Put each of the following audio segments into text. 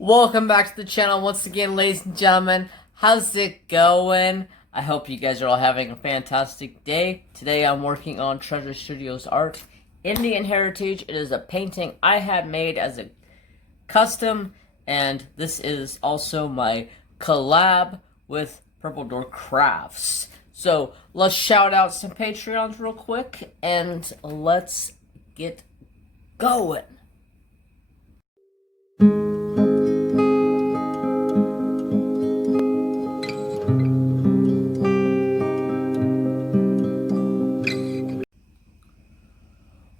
Welcome back to the channel once again, ladies and gentlemen. How's it going? I hope you guys are all having a fantastic day. Today I'm working on Treasure Studios art, Indian Heritage. It is a painting I had made as a custom, and this is also my collab with Purple Door Crafts. So let's shout out some Patreons real quick, and let's get going.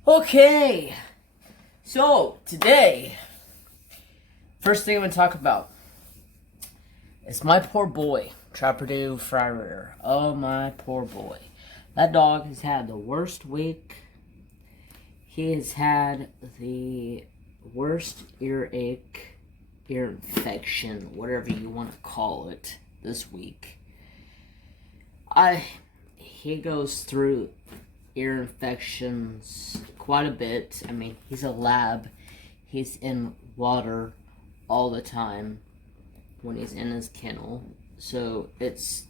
Okay, so today, first thing I'm going to talk about is my poor boy, Trapperdo Friar. Oh, my poor boy. That dog has had the worst week. He has had the worst earache, ear infection, whatever you want to call it, this week. He goes through ear infections quite a bit. I mean, he's a lab. He's in water all the time when he's in his kennel. So it's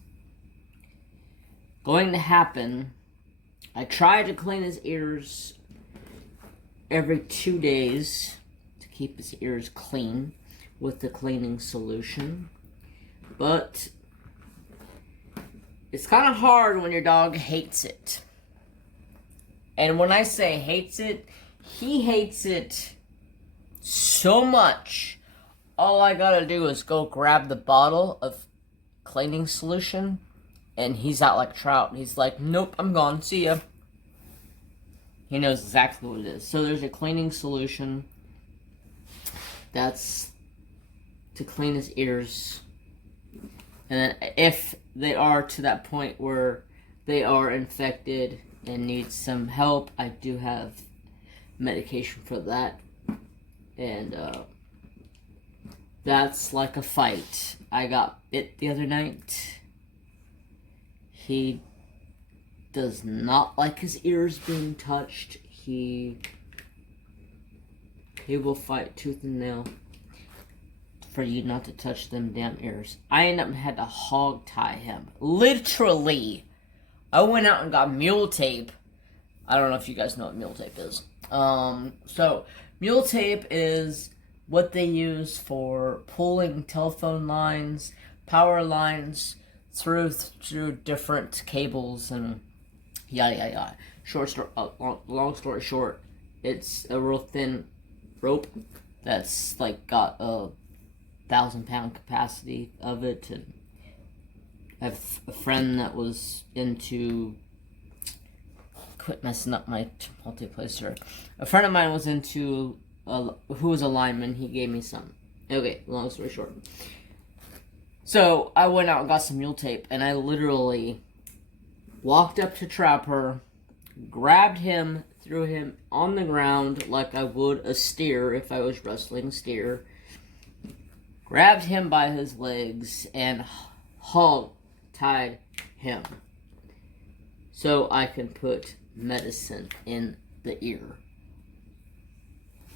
going to happen. I try to clean his ears every 2 days to keep his ears clean with the cleaning solution. But it's kind of hard when your dog hates it. And when I say hates it, he hates it so much. All I gotta do is go grab the bottle of cleaning solution, and he's out like a trout. He's like, nope, I'm gone, see ya. He knows exactly what it is. So there's a cleaning solution that's to clean his ears. And then if they are to that point where they are infected and need some help, I do have medication for that. And that's like a fight. I got bit the other night. He does not like his ears being touched. He will fight tooth and nail for you not to touch them damn ears. I ended up had to hog tie him. Literally. I went out and got mule tape. I don't know if you guys know what mule tape is. So mule tape is what they use for pulling telephone lines, power lines through different cables and yada yada yada. Long story short, it's a real thin rope that's like got a 1,000-pound capacity of it. And I have a friend that was into, quit messing up my multiplacer. A friend of mine was into, who was a lineman, he gave me some. Okay, long story short. So, I went out and got some mule tape, and I literally walked up to Trapper, grabbed him, threw him on the ground like I would a steer if I was wrestling steer, grabbed him by his legs, and tied him so I can put medicine in the ear.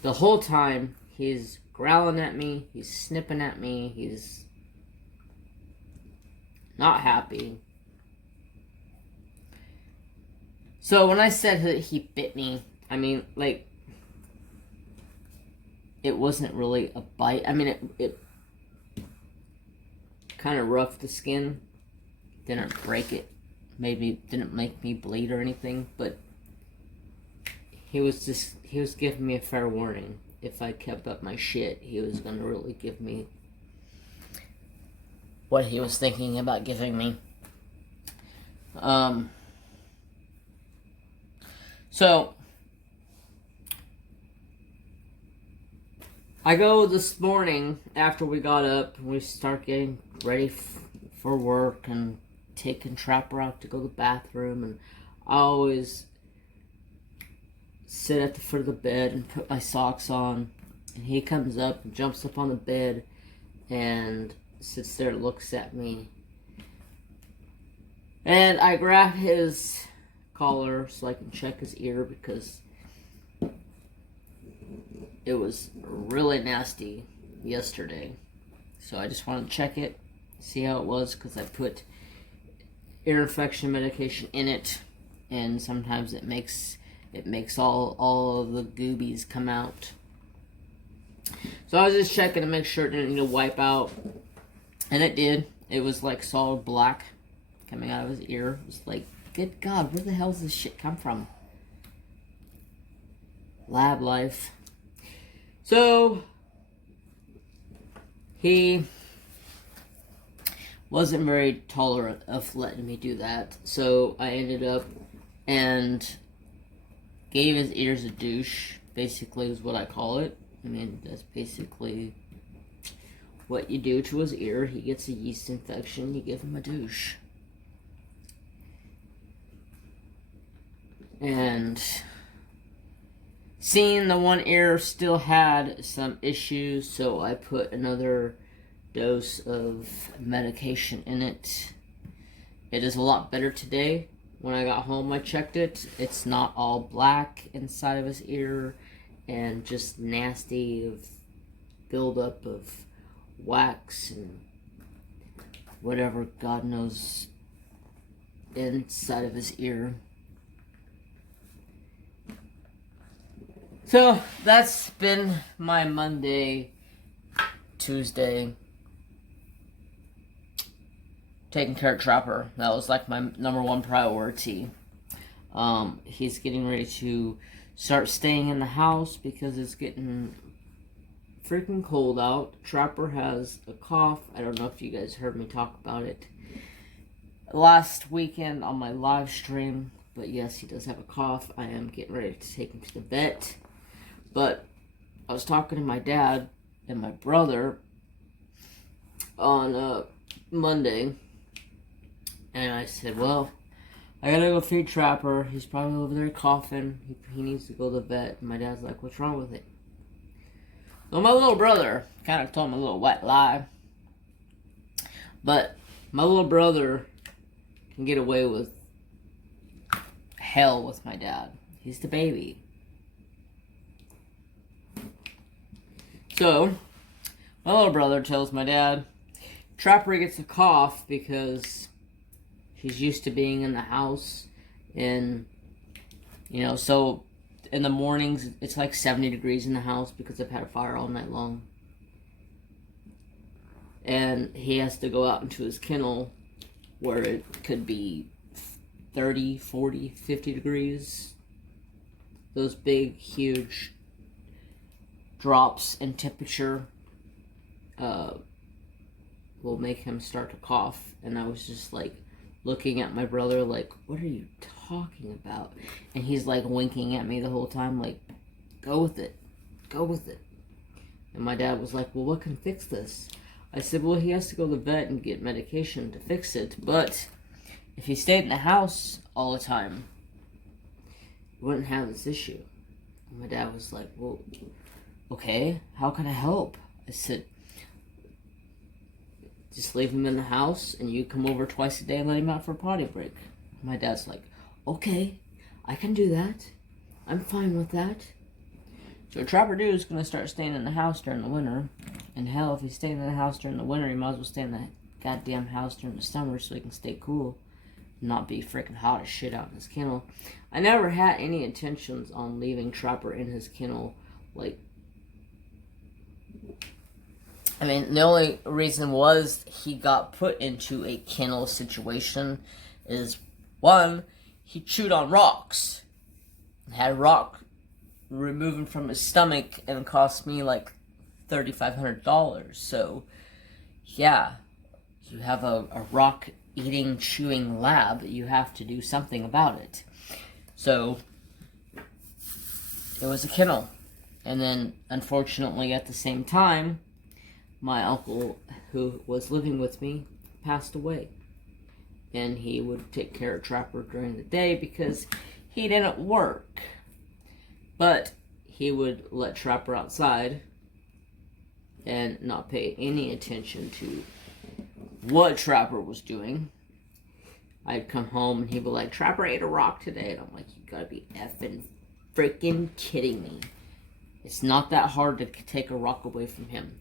The whole time he's growling at me, he's snipping at me, he's not happy. So when I said that he bit me, I mean, like, it wasn't really a bite. I mean, it kind of roughed the skin. Didn't break it. Maybe didn't make me bleed or anything, but he was giving me a fair warning. If I kept up my shit, he was gonna really give me what he was thinking about giving me. So I go this morning after we got up and we start getting ready for work and taking Trapper out to go to the bathroom, and I always sit at the foot of the bed and put my socks on, and he comes up and jumps up on the bed and sits there and looks at me, and I grab his collar so I can check his ear because it was really nasty. yesterday. So I just wanted to check it, see how it was, because I put ear infection medication in it, and sometimes it makes all of the goobies come out. So I was just checking to make sure it didn't need to wipe out, and it did. It was like solid black coming out of his ear. It was like, good God, where the hell does this shit come from? Lab life. So he wasn't very tolerant of letting me do that. So I ended up and gave his ears a douche, basically is what I call it. I mean, that's basically what you do to his ear. He gets a yeast infection, you give him a douche. And seeing the one ear still had some issues, so I put another dose of medication in it. It is a lot better today. When I got home, I checked it. It's not all black inside of his ear and just nasty of buildup of wax and whatever God knows inside of his ear. So that's been my Monday, Tuesday, taking care of Trapper. That was like my #1 priority. He's getting ready to start staying in the house because it's getting freaking cold out. Trapper has a cough. I don't know if you guys heard me talk about it last weekend on my live stream, but yes, he does have a cough. I am getting ready to take him to the vet. But I was talking to my dad and my brother on Monday, and I said, well, I gotta go feed Trapper. He's probably over there coughing. He needs to go to the vet. And my dad's like, what's wrong with it? Well, my little brother kind of told him a little white lie. But my little brother can get away with hell with my dad. He's the baby. So, my little brother tells my dad, Trapper gets a cough because he's used to being in the house. And, you know, so in the mornings, it's like 70 degrees in the house because I've had a fire all night long. And he has to go out into his kennel where it could be 30, 40, 50 degrees. Those big, huge drops in temperature will make him start to cough. And I was just like looking at my brother like, what are you talking about? And he's like winking at me the whole time like, go with it, go with it. And my dad was like, well, what can fix this? I said, well, he has to go to the vet and get medication to fix it, but if he stayed in the house all the time, he wouldn't have this issue. And my dad was like, well, okay, how can I help? I said, just leave him in the house and you come over twice a day and let him out for a potty break. My dad's like, okay, I can do that. I'm fine with that. So Trapper Dude is going to start staying in the house during the winter. And hell, if he's staying in the house during the winter, he might as well stay in the goddamn house during the summer so he can stay cool. Not be freaking hot as shit out in his kennel. I never had any intentions on leaving Trapper in his kennel. Like, I mean, the only reason was he got put into a kennel situation is, one, he chewed on rocks. Had a rock removed from his stomach and cost me like $3,500. So, yeah, you have a rock-eating, chewing lab, you have to do something about it. So, it was a kennel. And then, unfortunately, at the same time, my uncle, who was living with me, passed away. And he would take care of Trapper during the day because he didn't work. But he would let Trapper outside and not pay any attention to what Trapper was doing. I'd come home and he'd be like, Trapper ate a rock today. And I'm like, you gotta be effing freaking kidding me. It's not that hard to take a rock away from him.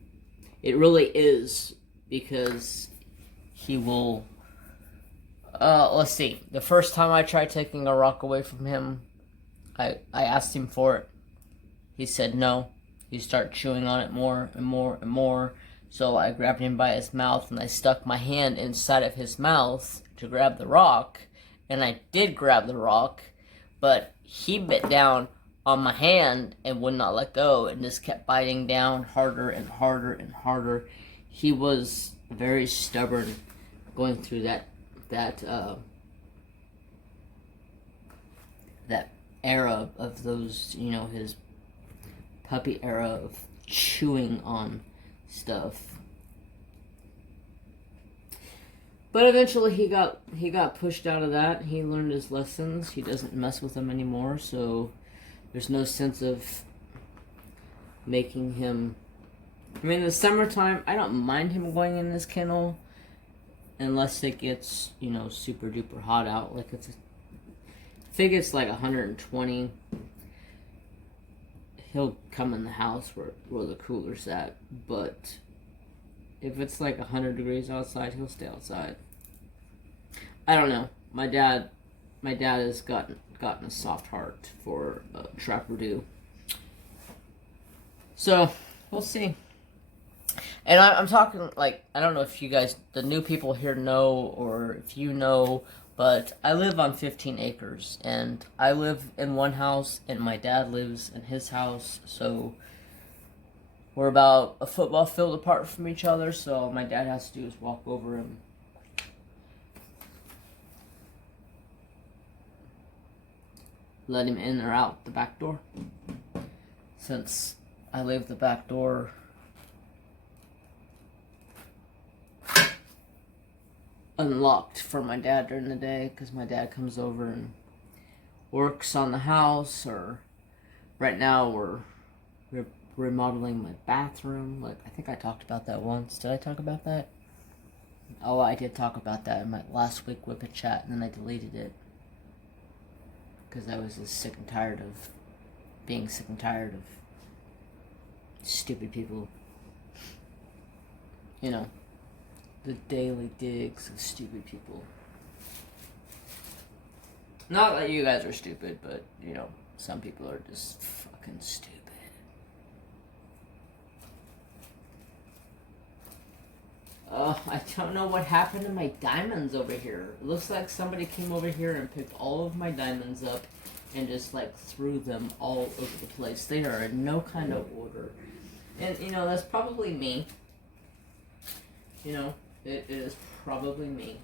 It really is, because he will... let's see. The first time I tried taking a rock away from him, I asked him for it. He said no. He started chewing on it more and more and more. So I grabbed him by his mouth and I stuck my hand inside of his mouth to grab the rock. And I did grab the rock, but he bit down on my hand and would not let go and just kept biting down harder and harder and harder. He was very stubborn going through that era of those, you know, his puppy era of chewing on stuff. But eventually he got pushed out of that. He learned his lessons. He doesn't mess with them anymore, so there's no sense of making him... I mean, in the summertime, I don't mind him going in this kennel unless it gets, you know, super duper hot out. Like, if it gets like 120, he'll come in the house where the cooler's at. But if it's like 100 degrees outside, he'll stay outside. I don't know. My dad has gotten a soft heart for Trapperdo. So we'll see. And I'm talking, like, I don't know if you guys, the new people here know, or if you know, but I live on 15 acres, and I live in one house, and my dad lives in his house, so we're about a football field apart from each other, so all my dad has to do is walk over and let him in or out the back door. Since I leave the back door unlocked for my dad during the day, because my dad comes over and works on the house, or right now we're remodeling my bathroom. Like, I think I talked about that once. Did I talk about that? Oh, I did talk about that in my last week Whippet chat, and then I deleted it because I was just sick and tired of being sick and tired of stupid people. You know, the daily digs of stupid people. Not that you guys are stupid, but, you know, some people are just fucking stupid. I don't know what happened to my diamonds over here. It looks like somebody came over here and picked all of my diamonds up and just, like, threw them all over the place. They are in no kind of order. And, you know, that's probably me. You know, it is probably me.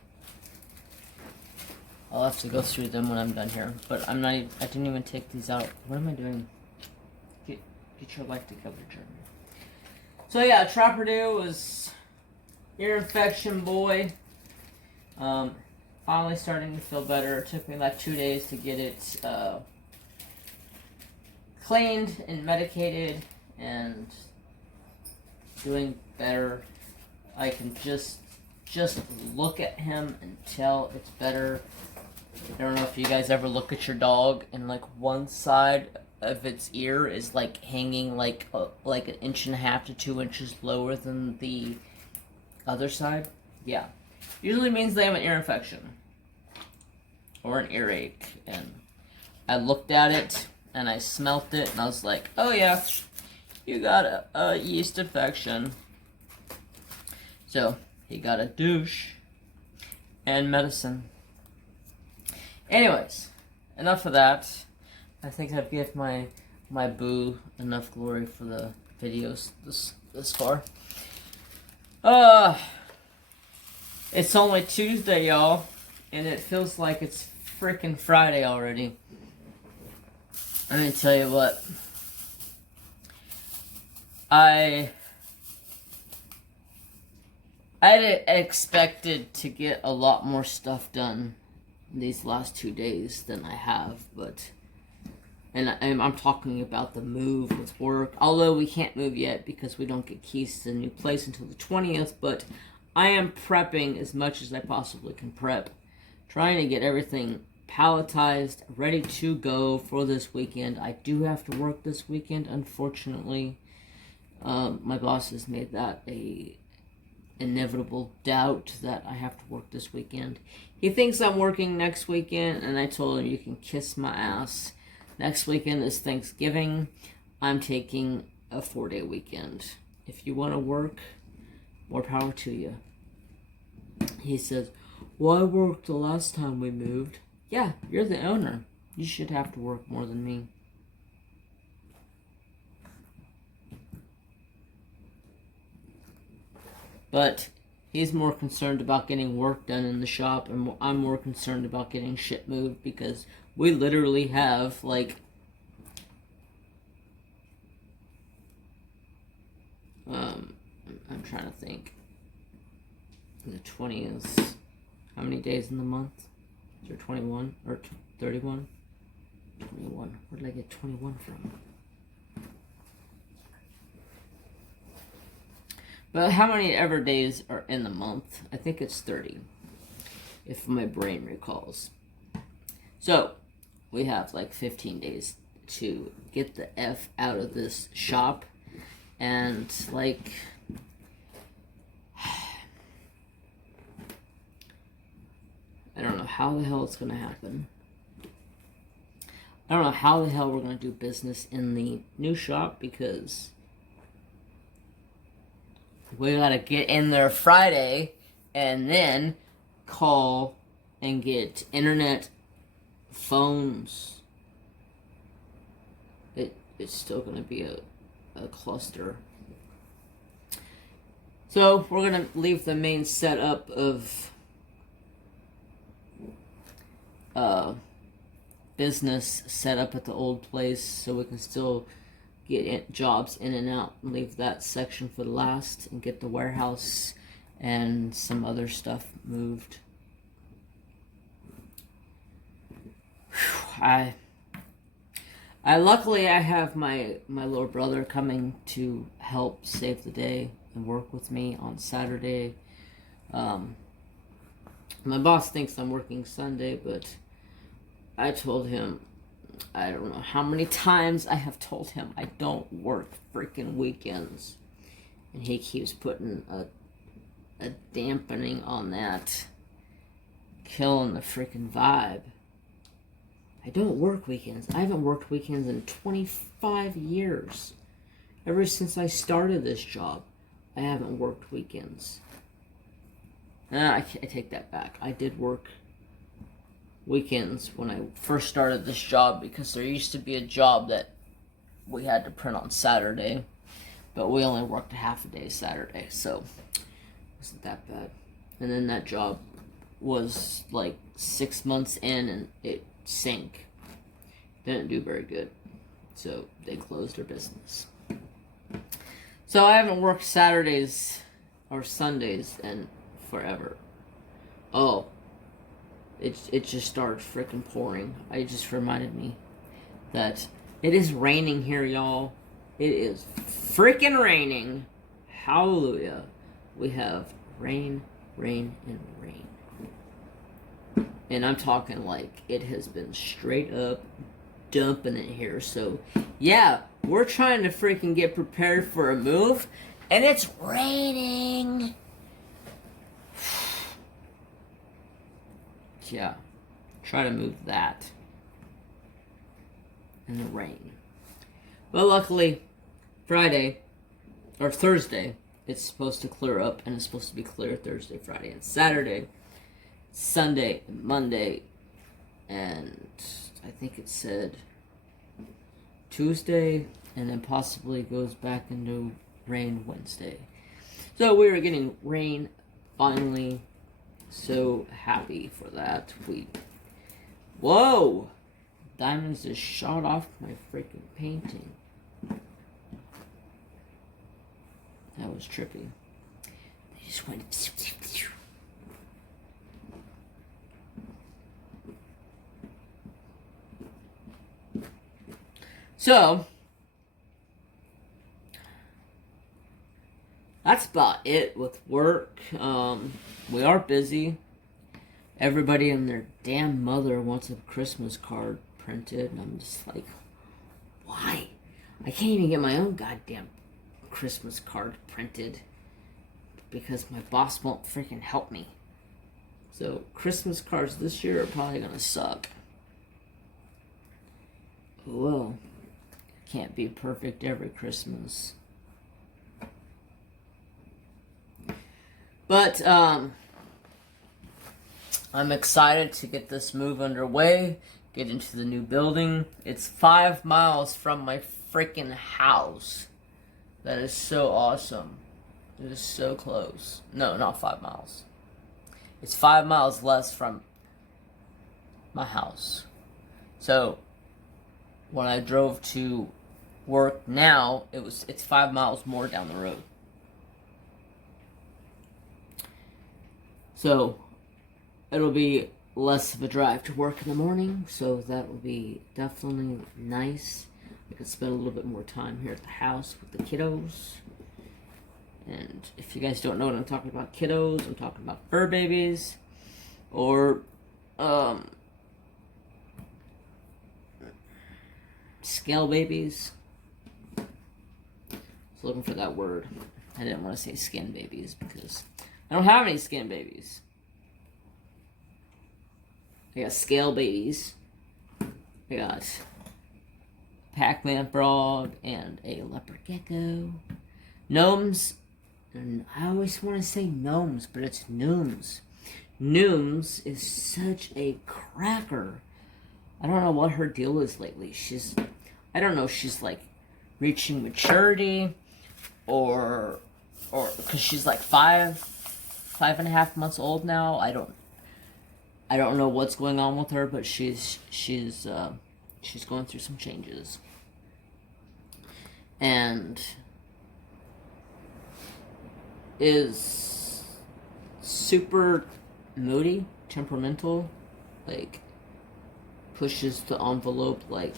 I'll have to go through them when I'm done here. But I'm not even, I didn't even take these out. What am I doing? Get your life together, Jeremy. So yeah, Trapperdo was ear infection boy. Finally starting to feel better. It took me like 2 days to get it cleaned and medicated and doing better. I can just look at him and tell it's better. I don't know if you guys ever look at your dog and like one side of its ear is like hanging like an inch and a half to 2 inches lower than the other side. Yeah, usually means they have an ear infection or an earache. And I looked at it and I smelt it and I was like, oh yeah, you got a yeast infection. So he got a douche and medicine. Anyways, enough of that. I think I've given my boo enough glory for the videos this far. It's only Tuesday, y'all, and it feels like it's freaking Friday already. Let me tell you what. I had expected to get a lot more stuff done these last 2 days than I have, but... And I'm talking about the move with work. Although we can't move yet because we don't get keys to the new place until the 20th, but I am prepping as much as I possibly can prep. Trying to get everything palletized, ready to go for this weekend. I do have to work this weekend, unfortunately. My boss has made that a inevitable doubt that I have to work this weekend. He thinks I'm working next weekend, and I told him, you can kiss my ass. Next weekend is Thanksgiving. I'm taking a 4-day weekend. If you want to work, more power to you. He says, well, I worked the last time we moved. Yeah, you're the owner. You should have to work more than me. But he's more concerned about getting work done in the shop, and I'm more concerned about getting shit moved, because we literally have, like, I'm trying to think. The 20 is, how many days in the month? Is there 21 or 31? 21. Where did I get 21 from? But how many ever days are in the month? I think it's 30, if my brain recalls. So, we have like 15 days to get the F out of this shop. And, like, I don't know how the hell it's going to happen. I don't know how the hell we're going to do business in the new shop, because we got to get in there Friday and then call and get internet, phones. It's still going to be a cluster. So we're going to leave the main setup of business set up at the old place, so we can still get jobs in and out, and leave that section for the last, and get the warehouse and some other stuff moved. Whew, luckily I have my little brother coming to help save the day and work with me on Saturday. My boss thinks I'm working Sunday, but I told him, I don't know how many times I have told him I don't work freaking weekends. And he keeps putting a dampening on that, killing the freaking vibe. I don't work weekends. I haven't worked weekends in 25 years. Ever since I started this job, I haven't worked weekends. I take that back. I did work weekends when I first started this job, because there used to be a job that we had to print on Saturday, but we only worked a half a day Saturday, so it wasn't that bad. And then that job was like 6 months in, and it sank. Didn't do very good, so they closed their business. So I haven't worked Saturdays or Sundays in forever. Oh, it just started freaking pouring. It just reminded me that it is raining here, y'all. It is freaking raining. Hallelujah. We have rain, rain, and rain. And I'm talking like it has been straight up dumping it here. So, yeah, we're trying to freaking get prepared for a move, and it's raining. Yeah, try to move that in the rain. But luckily, Friday, or Thursday, it's supposed to clear up, and it's supposed to be clear Thursday, Friday, and Saturday, Sunday, and Monday, and I think it said Tuesday, and then possibly goes back into rain Wednesday. So we are getting rain finally. So happy for that. Whoa! Diamonds just shot off my freaking painting. That was trippy. They just went. So, that's about it with work. We are busy. Everybody and their damn mother wants a Christmas card printed, and I'm just like, why? I can't even get my own goddamn Christmas card printed because my boss won't freaking help me. So Christmas cards this year are probably gonna suck. Well, can't be perfect every Christmas. But I'm excited to get this move underway, get into the new building. It's 5 miles from my freaking house. That is so awesome. It is so close. No, not 5 miles. It's 5 miles less from my house. So when I drove to work now, it's 5 miles more down the road. So it'll be less of a drive to work in the morning, so that will be definitely nice. I can spend a little bit more time here at the house with the kiddos. And if you guys don't know what I'm talking about, kiddos, I'm talking about fur babies, or scale babies. I was looking for that word. I didn't want to say skin babies because I don't have any skin babies. I got scale babies. I got Pac-Man frog and a leopard gecko. Gnomes. And I always want to say gnomes, but it's Nooms. Nooms is such a cracker. I don't know what her deal is lately. I don't know if she's like reaching maturity or because she's like 5.5 months old now. I don't know what's going on with her, but she's going through some changes. And is super moody, temperamental, like pushes the envelope like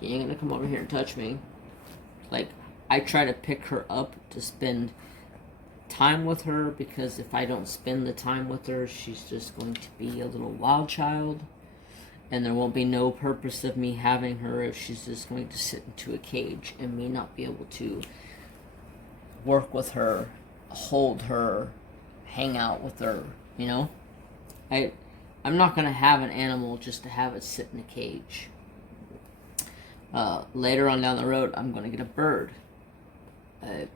you ain't gonna come over here and touch me. Like I try to pick her up to spend time with her, because if I don't spend the time with her, she's just going to be a little wild child, and there won't be no purpose of me having her if she's just going to sit into a cage and me not be able to work with her, hold her, hang out with her, you know? I'm not gonna have an animal just to have it sit in a cage. Later on down the road, I'm gonna get a bird. I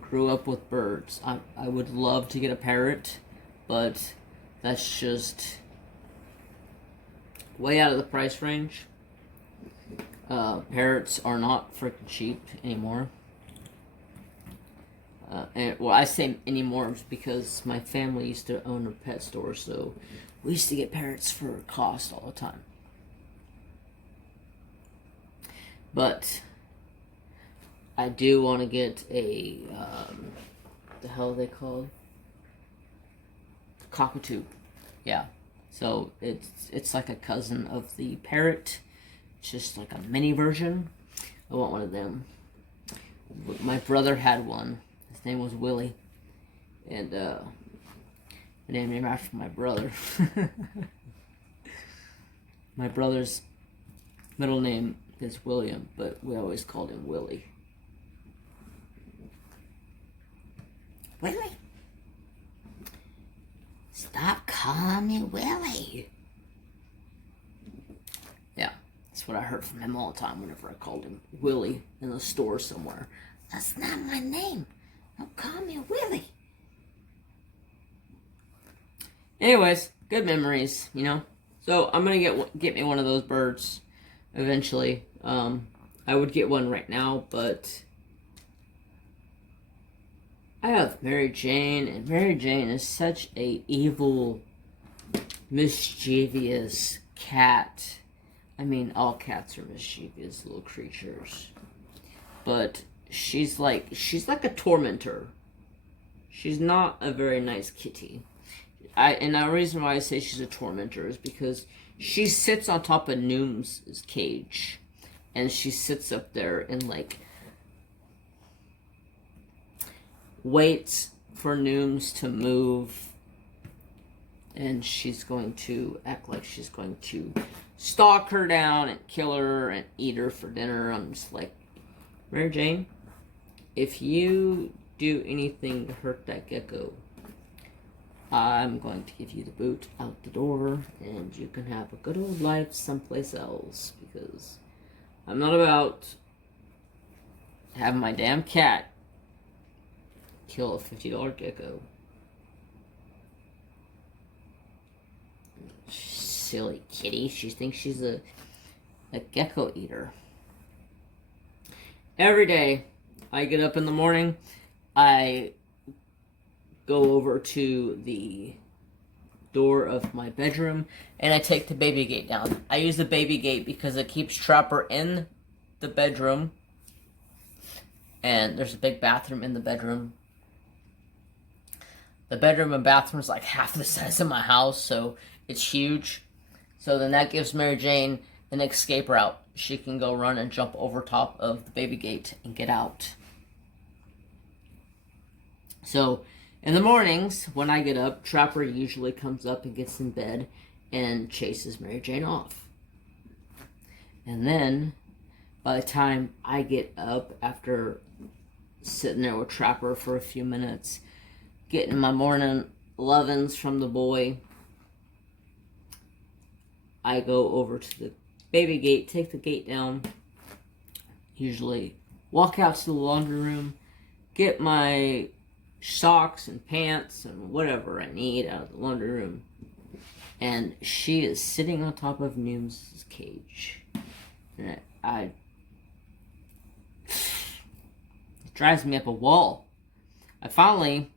grew up with birds. I would love to get a parrot, but that's just way out of the price range. Parrots are not freaking cheap anymore. And well, I say anymore because my family used to own a pet store, so we used to get parrots for cost all the time. But I do want to get a what the hell are they called? Cockatoo. Yeah. So it's like a cousin of the parrot. It's just like a mini version. I want one of them. My brother had one. His name was Willie, and I named him after my brother. My brother's middle name is William, but we always called him Willie. Willie? Stop calling me Willie. Yeah, that's what I heard from him all the time whenever I called him Willie in the store somewhere. That's not my name. Don't call me Willie. Anyways, good memories, you know. So I'm gonna get me one of those birds eventually. I would get one right now, but I have Mary Jane, and Mary Jane is such a evil, mischievous cat. I mean, all cats are mischievous little creatures, but she's like a tormentor. She's not a very nice kitty. And the reason why I say she's a tormentor is because she sits on top of Noom's cage, and she sits up there and like waits for Nooms to move, and she's going to act like she's going to stalk her down and kill her and eat her for dinner. I'm just like, Mary Jane, if you do anything to hurt that gecko, I'm going to give you the boot out the door, and you can have a good old life someplace else, because I'm not about having my damn cat kill a $50 gecko. Silly kitty. She thinks she's a gecko eater. Every day, I get up in the morning, I go over to the door of my bedroom, and I take the baby gate down. I use the baby gate because it keeps Trapper in the bedroom, and there's a big bathroom in the bedroom. The bedroom and bathroom is like half the size of my house, so it's huge. So then that gives Mary Jane an escape route. She can go run and jump over top of the baby gate and get out. So in the mornings, when I get up, Trapper usually comes up and gets in bed and chases Mary Jane off. And then, by the time I get up, after sitting there with Trapper for a few minutes, getting my morning lovins from the boy, I go over to the baby gate, take the gate down, usually walk out to the laundry room, get my socks and pants and whatever I need out of the laundry room. And she is sitting on top of Noom's cage. And it drives me up a wall. I finally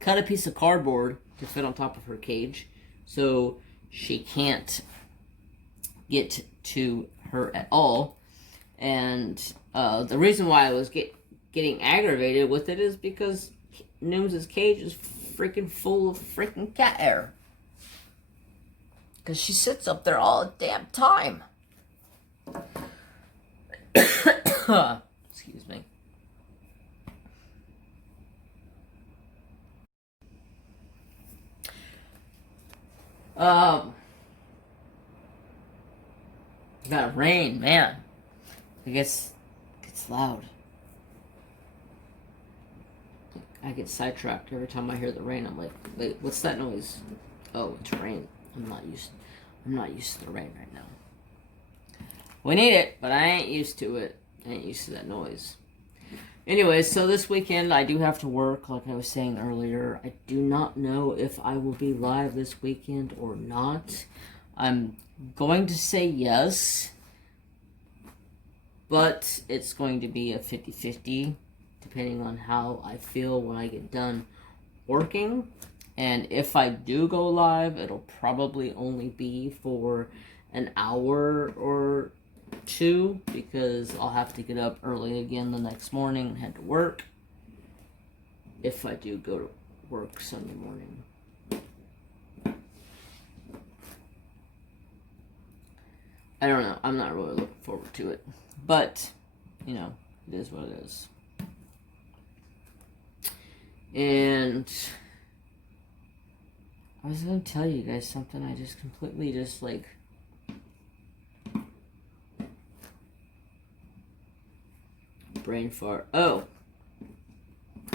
cut a piece of cardboard to fit on top of her cage so she can't get to her at all. And the reason why I was getting aggravated with it is because Noom's cage is freaking full of freaking cat hair. Because she sits up there all the damn time. Excuse me. That rain, man. I guess it gets loud. I get sidetracked every time I hear the rain. I'm like, wait, what's that noise? Oh, it's rain. I'm not used to the rain right now. We need it, but I ain't used to it. I ain't used to that noise. Anyways, so this weekend I do have to work, like I was saying earlier. I do not know if I will be live this weekend or not. I'm going to say yes, but it's going to be a 50-50, depending on how I feel when I get done working. And if I do go live, it'll probably only be for an hour or two, because I'll have to get up early again the next morning and head to work if I do go to work Sunday morning. I don't know. I'm not really looking forward to it. But, you know, it is what it is. And I was going to tell you guys something. I just completely like... brain fart. Oh.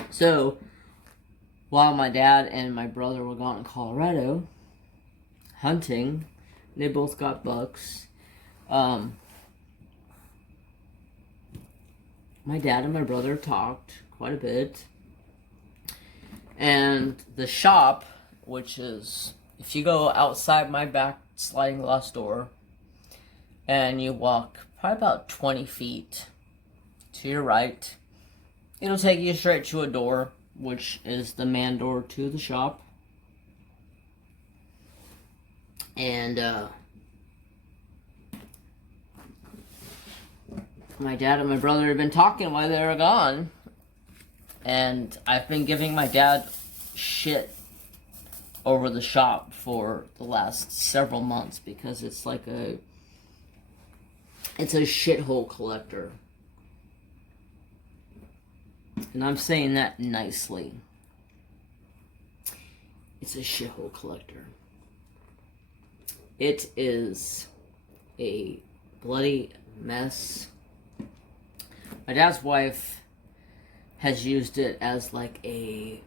So, while my dad and my brother were gone in Colorado hunting, they both got bucks. My dad and my brother talked quite a bit. And the shop, which is, if you go outside my back sliding glass door and you walk probably about 20 feet to your right, it'll take you straight to a door, which is the man door to the shop. And my dad and my brother have been talking while they were gone, and I've been giving my dad shit over the shop for the last several months because it's like it's a shithole collector. And I'm saying that nicely. It's a shithole collector. It is a bloody mess My dad's wife has used it as like a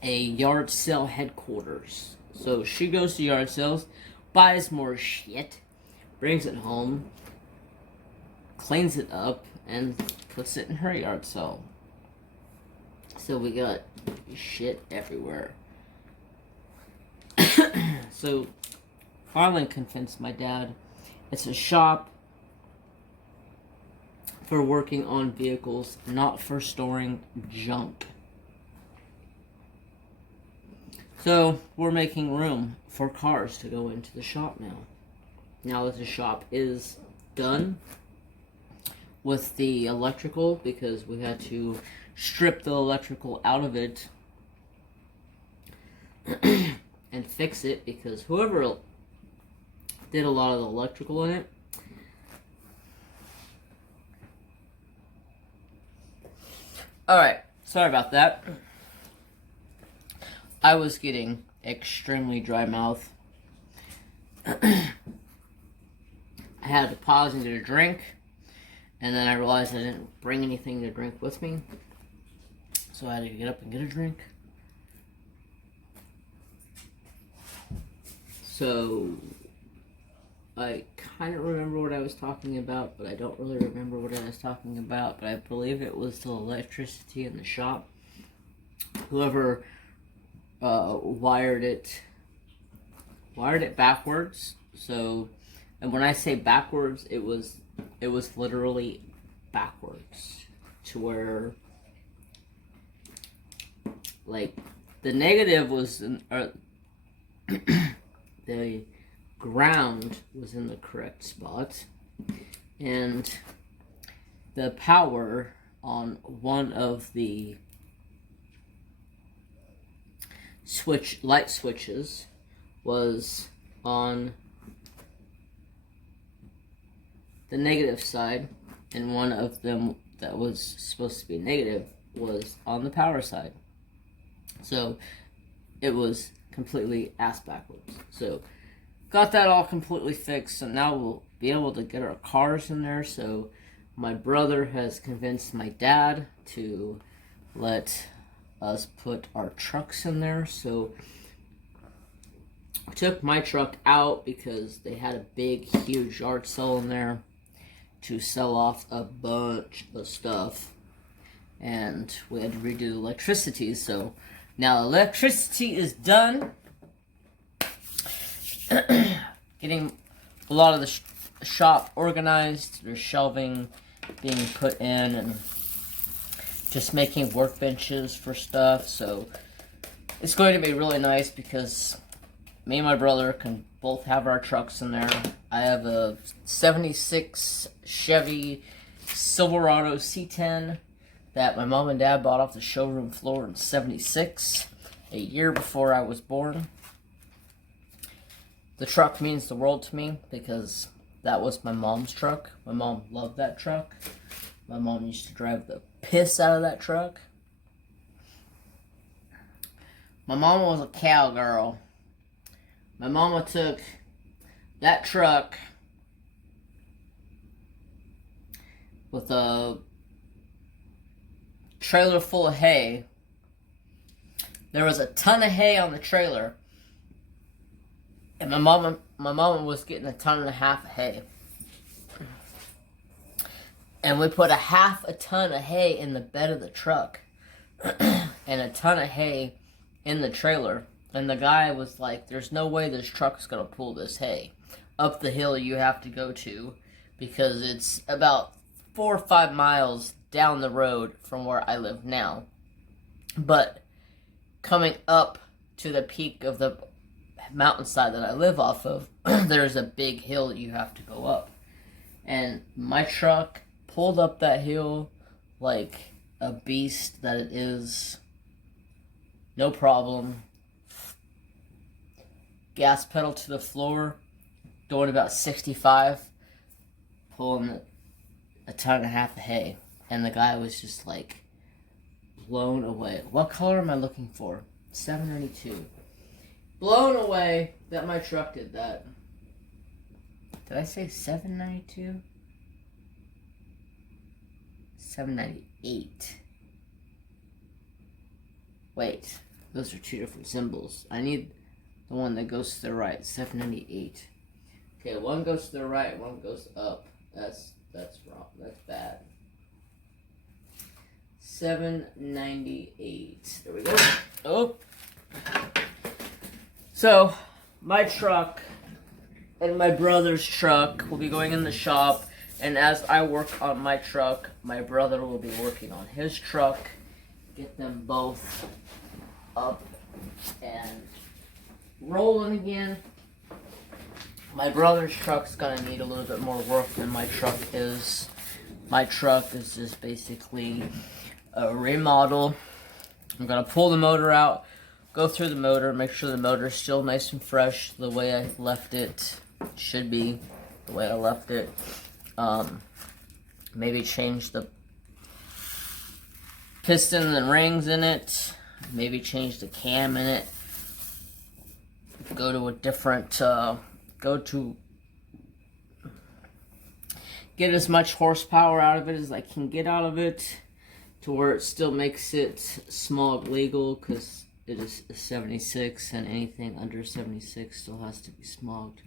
yard sale headquarters. So she goes to yard sales, buys more shit, brings it home, cleans it up, and puts it in her yard sale. So we got shit everywhere. So finally convinced my dad it's a shop for working on vehicles, not for storing junk. So we're making room for cars to go into the shop now. Now that the shop is done with the electrical, because we had to strip the electrical out of it and fix it, because whoever did a lot of the electrical in it alright, sorry about that. I was getting extremely dry mouth. I had to pause and get a drink, and then I realized I didn't bring anything to drink with me, so I had to get up and get a drink. So I kind of remember what I was talking about, but I don't really remember what I was talking about, but I believe it was the electricity in the shop. Whoever wired it backwards. So, and when I say backwards, it was literally backwards, to where, like, the negative was the ground was in the correct spot, and the power on one of the light switches was on the negative side, and one of them that was supposed to be negative was on the power side. So it was completely ass backwards. So got that all completely fixed, so now we'll be able to get our cars in there. So my brother has convinced my dad to let us put our trucks in there. So I took my truck out because they had a big, huge yard sale in there to sell off a bunch of stuff, and we had to redo the electricity. So now electricity is done. Getting a lot of the shop organized. There's shelving being put in, and just making workbenches for stuff. So it's going to be really nice because me and my brother can both have our trucks in there. I have a 76 Chevy Silverado C10 that my mom and dad bought off the showroom floor in 76, a year before I was born. The truck means the world to me because that was my mom's truck. My mom loved that truck. My mom used to drive the piss out of that truck. My mama was a cowgirl. My mama took that truck with a trailer full of hay. There was a ton of hay on the trailer, and my mama was getting a ton and a half of hay. And we put half a ton of hay in the bed of the truck and a ton of hay in the trailer. And the guy was like, there's no way this truck's going to pull this hay up the hill you have to go to, because it's about 4 or 5 miles down the road from where I live now. But coming up to the peak of the mountainside that I live off of, there's a big hill you have to go up. And my truck pulled up that hill like a beast that it is. No problem. Gas pedal to the floor, doing about 65, pulling a ton and a half of hay. And the guy was just like blown away. What color am I looking for? 792. Blown away that my truck did that. Did I say 792? 798. Wait, those are two different symbols. I need the one that goes to the right. 798. Okay, one goes to the right, one goes up. That's wrong. That's bad. 798. There we go. Oh. So, my truck and my brother's truck will be going in the shop, and as I work on my truck, my brother will be working on his truck. Get them both up and rolling again. My brother's truck's gonna need a little bit more work than my truck is. My truck is just basically a remodel. I'm gonna pull the motor out, go through the motor, make sure the motor is still nice and fresh the way I left it. Should be the way I left it. Maybe change the pistons and rings in it. Maybe change the cam in it. Go to a different, get as much horsepower out of it as I can get out of it, to where it still makes it smog legal, because it is 76 and anything under 76 still has to be smogged.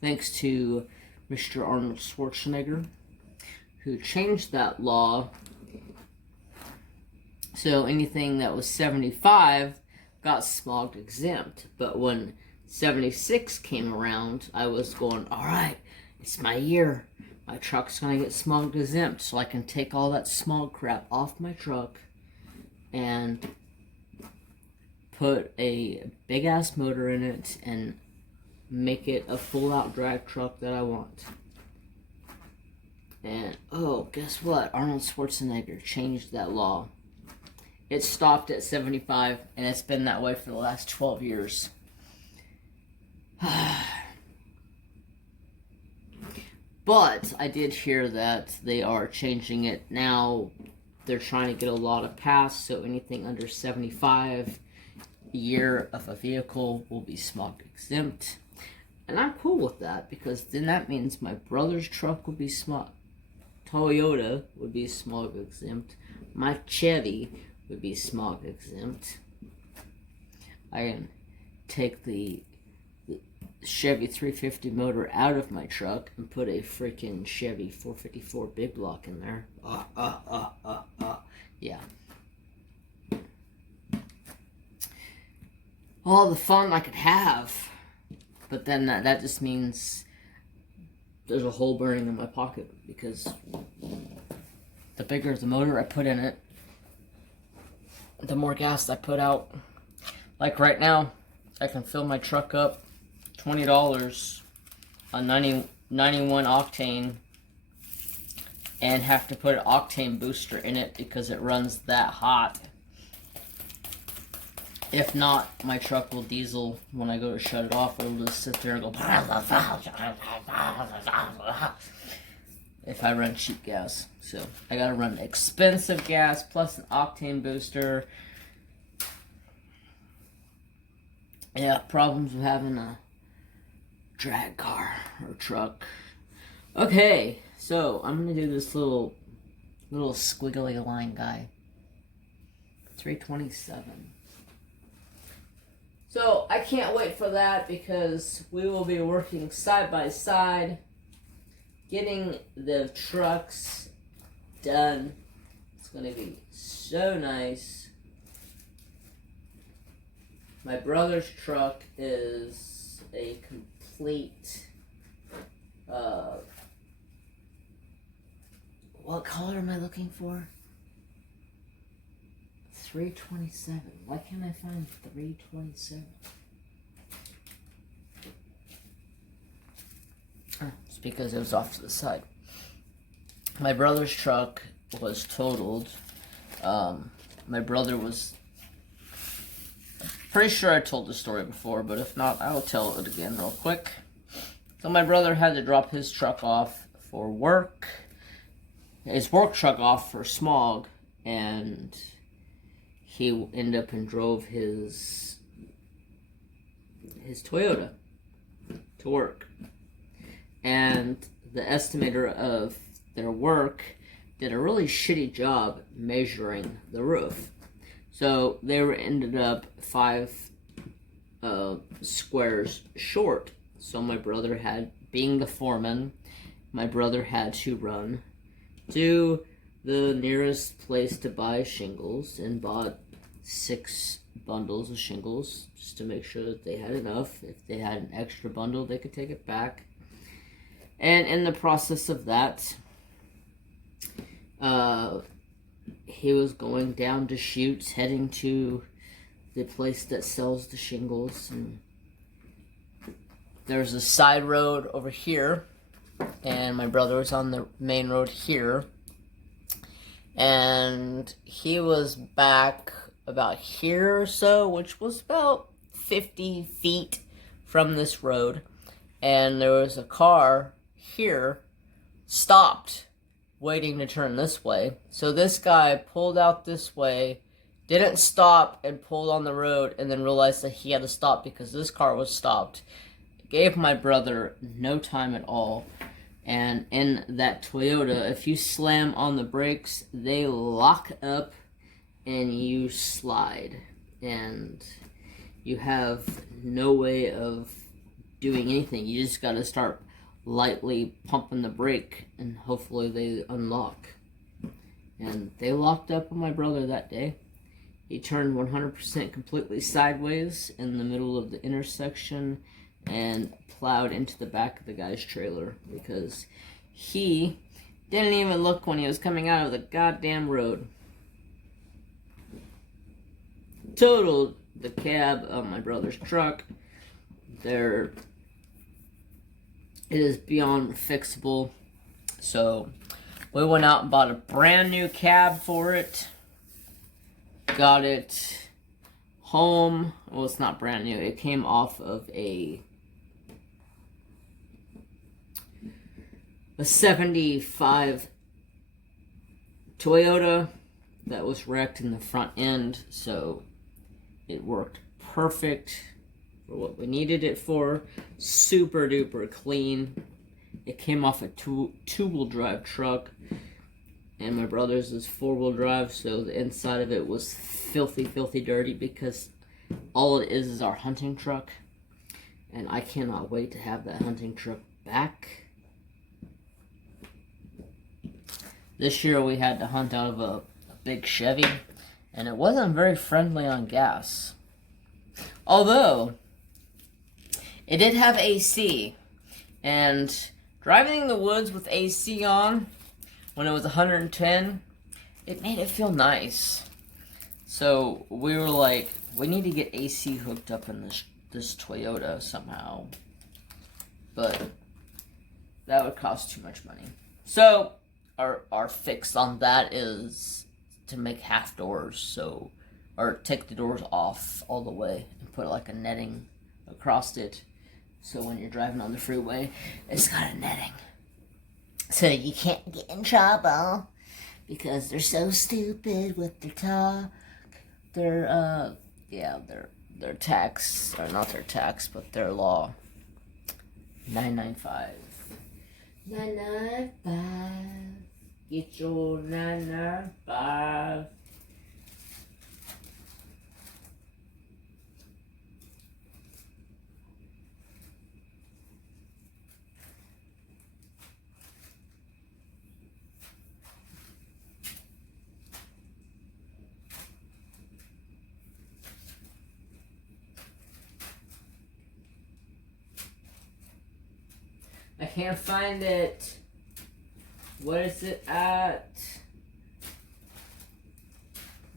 Thanks to Mr. Arnold Schwarzenegger, who changed that law. So anything that was 75 got smogged exempt. But when 76 came around, I was going, alright, it's my year. My truck's gonna get smogged exempt, so I can take all that smog crap off my truck and put a big ass motor in it and make it a full out drag truck that I want. And oh, guess what? Arnold Schwarzenegger changed that law. It stopped at 75, and it's been that way for the last 12 years. But I did hear that they are changing it now. They're trying to get a lot of pass, so anything under 75 year of a vehicle will be smog exempt. And I'm cool with that, because then that means my brother's truck would be smog. Toyota would be smog exempt. My Chevy would be smog exempt. I can take the Chevy 350 motor out of my truck and put a freaking Chevy 454 big block in there. Yeah. All the fun I could have. But then that just means there's a hole burning in my pocket, because the bigger the motor I put in it, the more gas I put out. Like right now, I can fill my truck up $20 on 91 octane and have to put an octane booster in it because it runs that hot. If not, my truck will diesel when I go to shut it off. It'll just sit there and go if I run cheap gas. So I gotta run expensive gas plus an octane booster. Yeah, problems with having a drag car or truck. Okay, so I'm gonna do this little squiggly line guy. 327. So I can't wait for that, because we will be working side by side, getting the trucks done. It's gonna be so nice. My brother's truck is a complete, what color am I looking for? 327. Why can't I find 327? It's because it was off to the side. My brother's truck was totaled. My brother was... pretty sure I told the story before, but if not, I'll tell it again real quick. So my brother had to drop his truck off for work. His work truck off for smog, and he ended up and drove his Toyota to work. And the estimator of their work did a really shitty job measuring the roof. So they ended up 5 squares short. So my brother had, being the foreman, my brother had to run to the nearest place to buy shingles and bought 6 bundles of shingles just to make sure that they had enough. If they had an extra bundle, they could take it back. And in the process of that, he was going down to Chutes, heading to the place that sells the shingles. And there's a side road over here, and my brother was on the main road here. And he was back about here or so, which was about 50 feet from this road. And there was a car here, stopped, waiting to turn this way. So this guy pulled out this way, didn't stop, and pulled on the road, and then realized that he had to stop because this car was stopped. Gave my brother no time at all. And in that Toyota, if you slam on the brakes, they lock up and you slide. And you have no way of doing anything. You just gotta start lightly pumping the brake and hopefully they unlock. And they locked up on my brother that day. He turned 100% completely sideways in the middle of the intersection and plowed into the back of the guy's trailer because he didn't even look when he was coming out of the goddamn road. Totaled the cab of my brother's truck. It is beyond fixable. So we went out and bought a brand new cab for it. Got it home. Well, it's not brand new. It came off of a 75 Toyota that was wrecked in the front end, so it worked perfect for what we needed it for. Super duper clean. It came off a two-wheel drive truck, and my brother's is 4-wheel drive, so the inside of it was filthy dirty because all it is our hunting truck, and I cannot wait to have that hunting truck back. This year we had to hunt out of a big Chevy, and it wasn't very friendly on gas. Although, it did have AC, and driving in the woods with AC on, when it was 110, it made it feel nice. So we were like, we need to get AC hooked up in this Toyota somehow. But that would cost too much money. So our fix on that is to make half doors, so, or take the doors off all the way and put like a netting across it, so when you're driving on the freeway, it's got a netting, so you can't get in trouble because they're so stupid with their talk. Their tax, or not their tax, but their law. 995. 995. Get your 995. I can't find it. What is it at?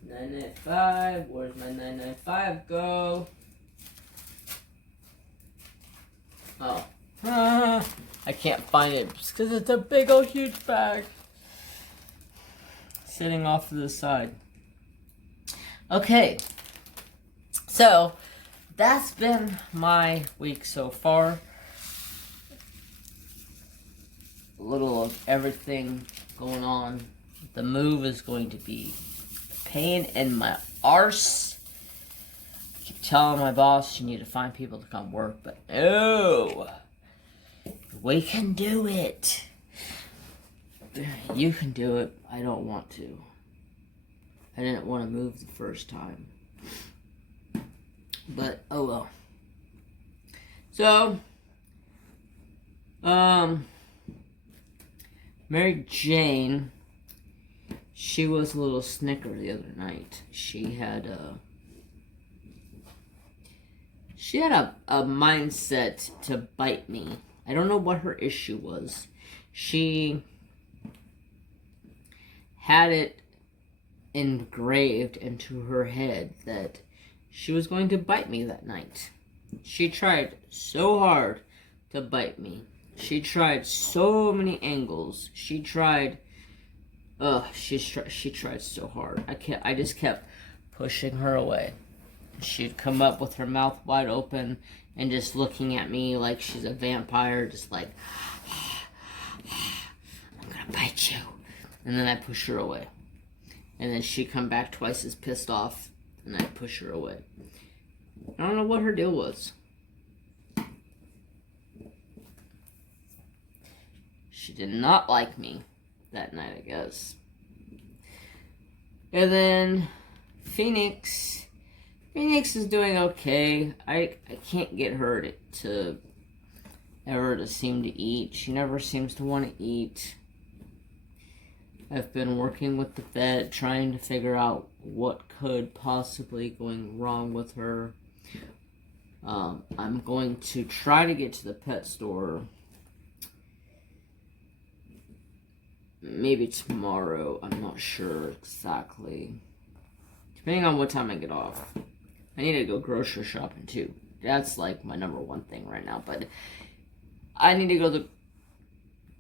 995. Where's my 995 go? Oh. I can't find it because it's a big old huge bag sitting off to the side. Okay. So, that's been my week so far. A little of everything going on. The move is going to be a pain in my arse. I keep telling my boss you need to find people to come work, but no, we can do it. You can do it. I don't want to. I didn't want to move the first time. But, oh well. So, Mary Jane, she was a little snicker the other night. She had a mindset to bite me. I don't know what her issue was. She had it engraved into her head that she was going to bite me that night. She tried so hard to bite me. She tried so many angles. She tried so hard. I just kept pushing her away. She'd come up with her mouth wide open and just looking at me like she's a vampire, just like, I'm gonna bite you. And then I push her away. And then she'd come back twice as pissed off, and I'd push her away. I don't know what her deal was. She did not like me that night, I guess. And then Phoenix is doing okay. I can't get her to ever seem to eat. She never seems to want to eat. I've been working with the vet, trying to figure out what could possibly going wrong with her. I'm going to try to get to the pet store maybe tomorrow. I'm not sure exactly. Depending on what time I get off. I need to go grocery shopping too. That's like my number one thing right now. But I need to go to the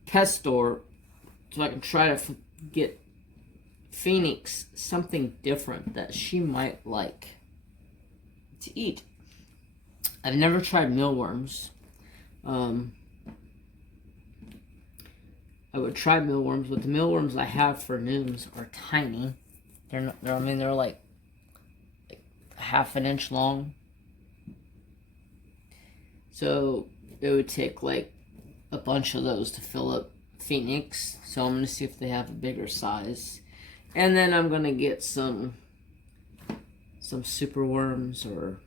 pet store so I can try to get Phoenix something different that she might like to eat. I've never tried mealworms. I would try mealworms, but the mealworms I have for Nooms are tiny. They're like half an inch long. So it would take like a bunch of those to fill up Phoenix. So I'm going to see if they have a bigger size. And then I'm going to get some super worms or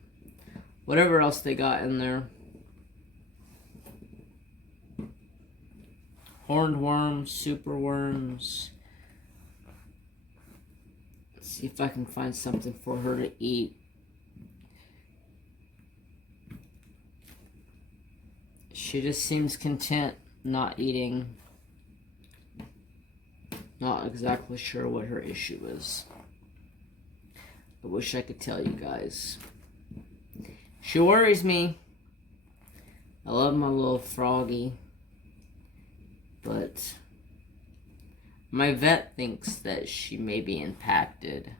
whatever else they got in there. Horned worms, super worms. Let's see if I can find something for her to eat. She just seems content not eating. Not exactly sure what her issue is. I wish I could tell you guys. She worries me. I love my little froggy. But my vet thinks that she may be impacted.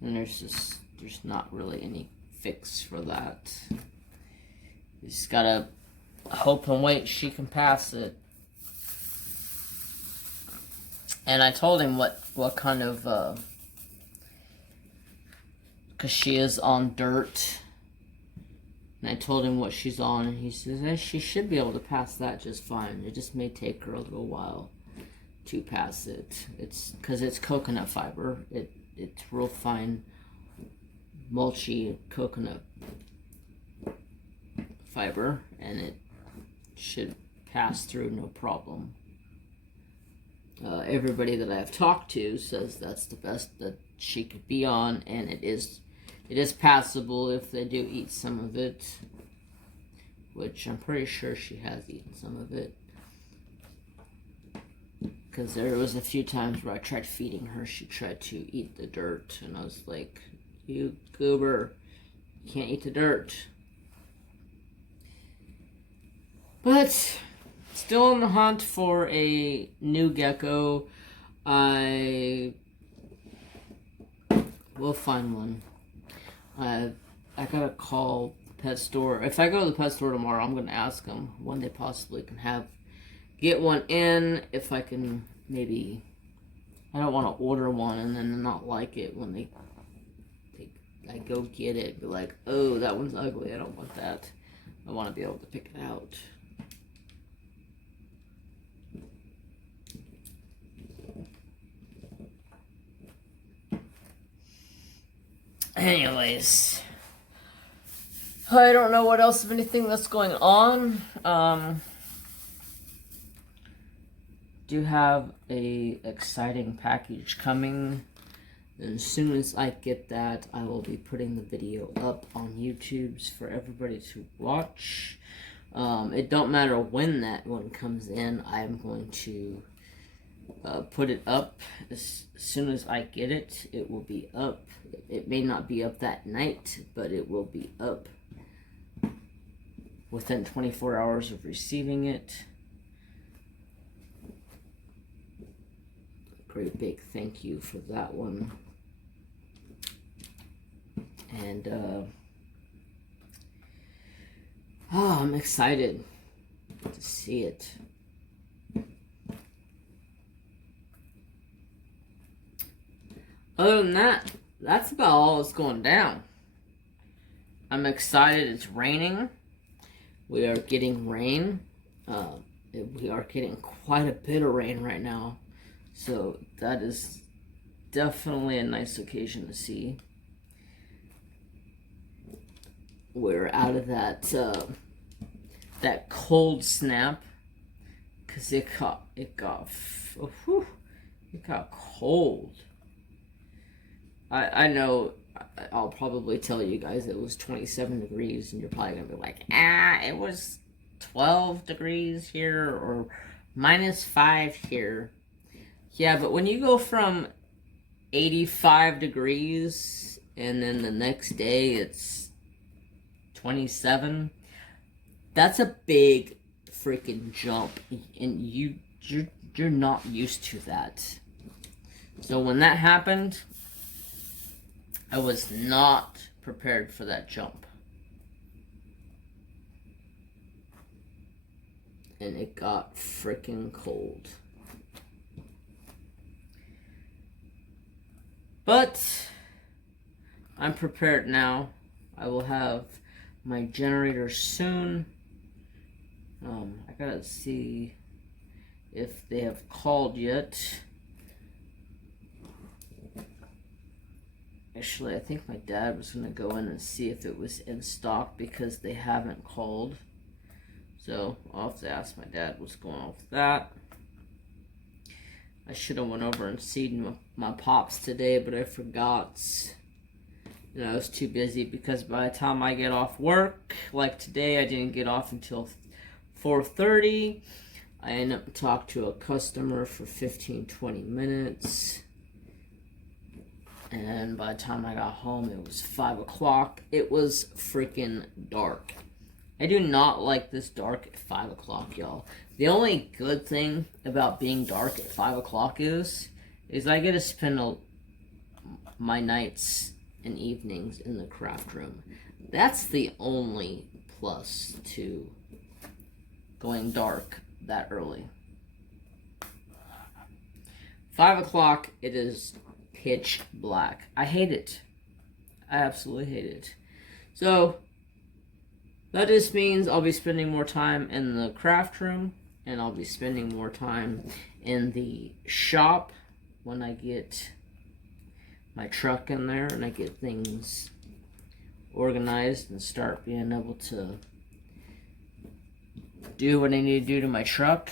And there's not really any fix for that. You just gotta hope and wait she can pass it. And I told him what kind of, because she is on dirt. And I told him what she's on, and he says, she should be able to pass that just fine. It just may take her a little while to pass it. It's because it's coconut fiber. It's real fine, mulchy coconut fiber, and it should pass through no problem. Everybody that I've talked to says that's the best that she could be on, and it is passable if they do eat some of it, which I'm pretty sure she has eaten some of it, because there was a few times where I tried feeding her, she tried to eat the dirt, and I was like, you goober, you can't eat the dirt. But still on the hunt for a new gecko. I will find one. I gotta call the pet store. If I go to the pet store tomorrow, I'm gonna ask them when they possibly can get one in. If I can maybe, I don't want to order one and then not like it when I go get it. Be like, oh, that one's ugly. I don't want that. I want to be able to pick it out. Anyways, I don't know what else of anything that's going on. Do have a exciting package coming. And as soon as I get that, I will be putting the video up on YouTube's for everybody to watch. It don't matter when that one comes in, I'm going to put it up as soon as I get it. It will be up. It may not be up that night, but it will be up within 24 hours of receiving it. Great big thank you for that one. And I'm excited to see it. Other than that, that's about all that's going down. I'm excited. It's raining. We are getting rain. We are getting quite a bit of rain right now. So that is definitely a nice occasion to see. We're out of that that cold snap, because it got cold. I know I'll probably tell you guys it was 27 degrees, and you're probably gonna be like, it was 12 degrees here or -5 here. Yeah, but when you go from 85 degrees and then the next day it's 27, that's a big freaking jump, and you're not used to that. So when that happened, I was not prepared for that jump. And it got freaking cold. But I'm prepared now. I will have my generator soon. I gotta see if they have called yet. Actually, I think my dad was gonna go in and see if it was in stock, because they haven't called. So I'll have to ask my dad what's going on with that. I should have went over and seen my pops today, but I forgot. You know, I was too busy, because by the time I get off work, like today, I didn't get off until 4:30. I ended up talking to a customer for 15-20 minutes. And by the time I got home, it was 5 o'clock. It was freaking dark. I do not like this dark at 5 o'clock, y'all. The only good thing about being dark at 5 o'clock is I get to spend my nights and evenings in the craft room. That's the only plus to going dark that early. 5 o'clock, it is pitch black. I hate it. I absolutely hate it. So that just means I'll be spending more time in the craft room, and I'll be spending more time in the shop when I get my truck in there and I get things organized and start being able to do what I need to do to my truck.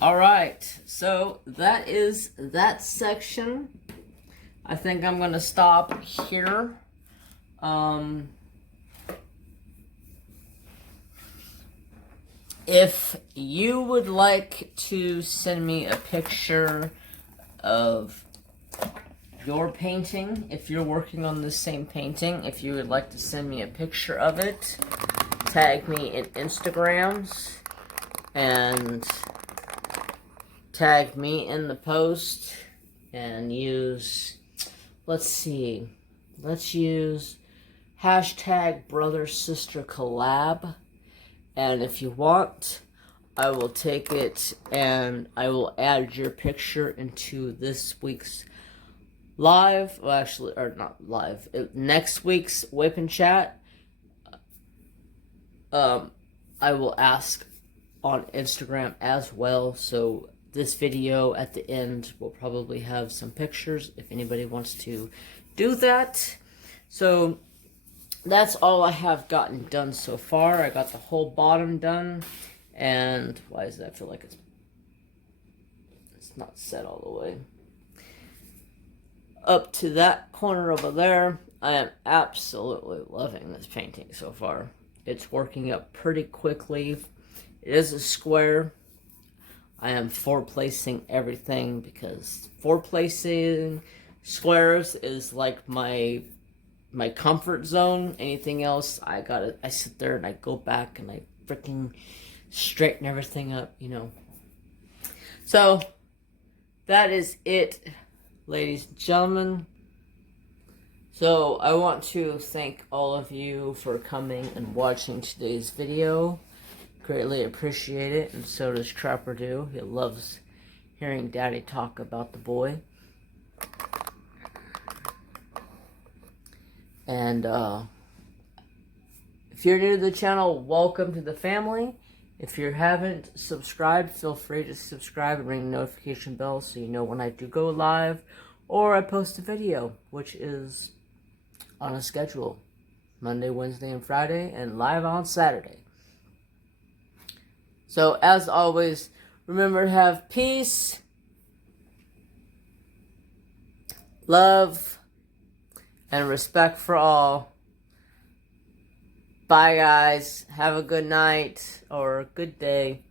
Alright, so that is that section. I think I'm going to stop here. If you would like to send me a picture of your painting, if you're working on the same painting, if you would like to send me a picture of it, tag me in Instagrams and tag me in the post and use, let's use hashtag brother sister collab. And if you want, I will take it and I will add your picture into this week's live, well, actually, or not live, next week's Whip and Chat. I will ask on Instagram as well. So this video at the end will probably have some pictures if anybody wants to do that. So that's all I have gotten done so far. I got the whole bottom done. And why does that feel like it's not set all the way? Up to that corner over there. I am absolutely loving this painting so far. It's working up pretty quickly. It is a square. I am four-placing everything because four-placing squares is like my comfort zone. Anything else, I sit there and I go back and I freaking straighten everything up, you know. So, that is it, ladies and gentlemen. So, I want to thank all of you for coming and watching today's video. Greatly appreciate it, and so does Trapper Do. He loves hearing Daddy talk about the boy. And if you're new to the channel, welcome to the family. If you haven't subscribed, feel free to subscribe and ring the notification bell so you know when I do go live or I post a video, which is on a schedule. Monday, Wednesday, and Friday, and live on Saturday. So, as always, remember to have peace, love, and respect for all. Bye, guys. Have a good night or a good day.